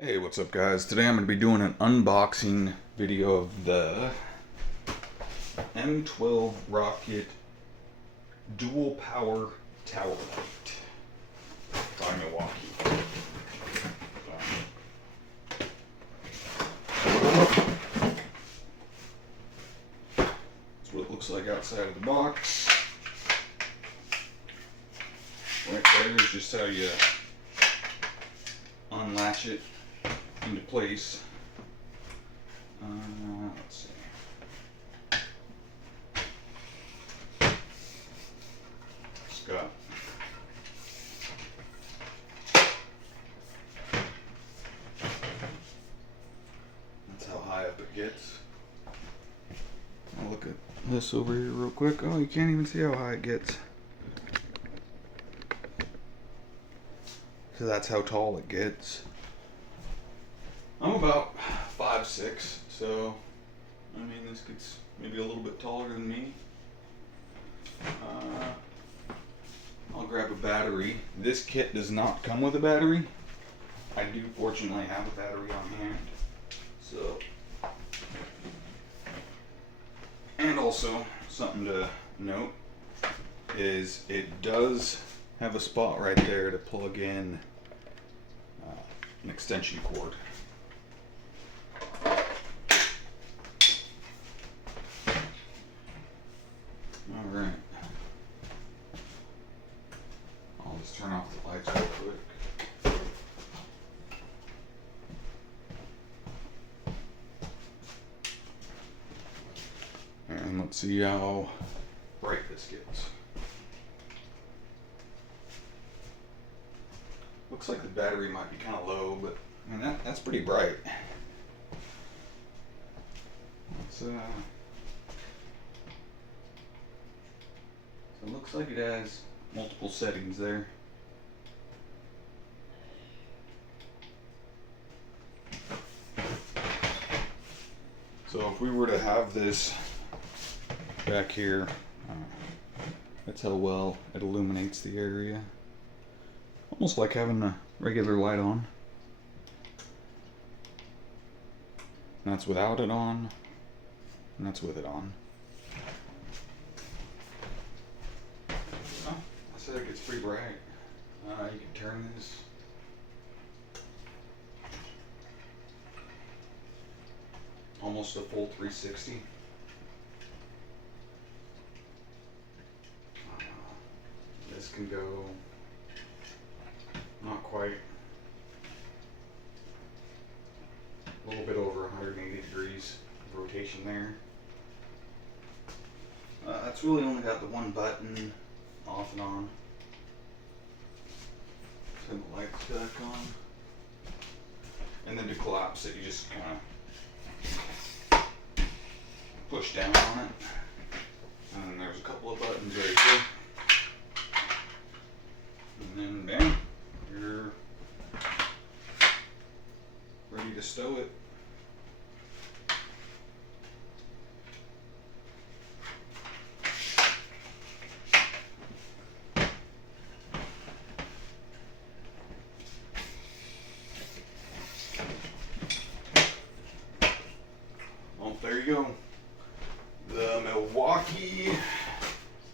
Hey, what's up guys? Today I'm going to be doing an unboxing video of the M12 Rocket Dual Power Tower Light by Milwaukee. That's what it looks like outside of the box. Right there is just how you unlatch it into place. Let's see. It's got that's how high up it gets. I'll look at this over here real quick. Oh, you can't even see how high it gets. So that's how tall it gets. I'm about 5'6", so I mean this gets maybe a little bit taller than me. I'll grab a battery. This kit does not come with a battery. I do fortunately have a battery on hand. So, and also something to note is it does have a spot right there to plug in an extension cord. Alright. I'll just turn off the lights real quick. And let's see how bright this gets. Looks like the battery might be kind of low, but I mean that's pretty bright. Let's So it looks like it has multiple settings there. So if we were to have this back here, that's how well it illuminates the area. Almost like having a regular light on. And that's without it on, and that's with it on. Oh, I said it gets pretty bright. You can turn this. Almost a full 360. This can go not quite, a little bit over 180 degrees of rotation there. That's really only got the one button, off and on. Turn the lights back on. And then to collapse it, you just kind of push down on it. And then there's a couple of buttons right here. And then bam, you're ready to stow it. Well, there you go. The Milwaukee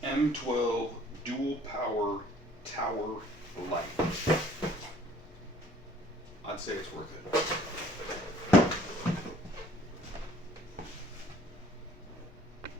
M12 Dual Power Tower Light. I'd say it's worth it.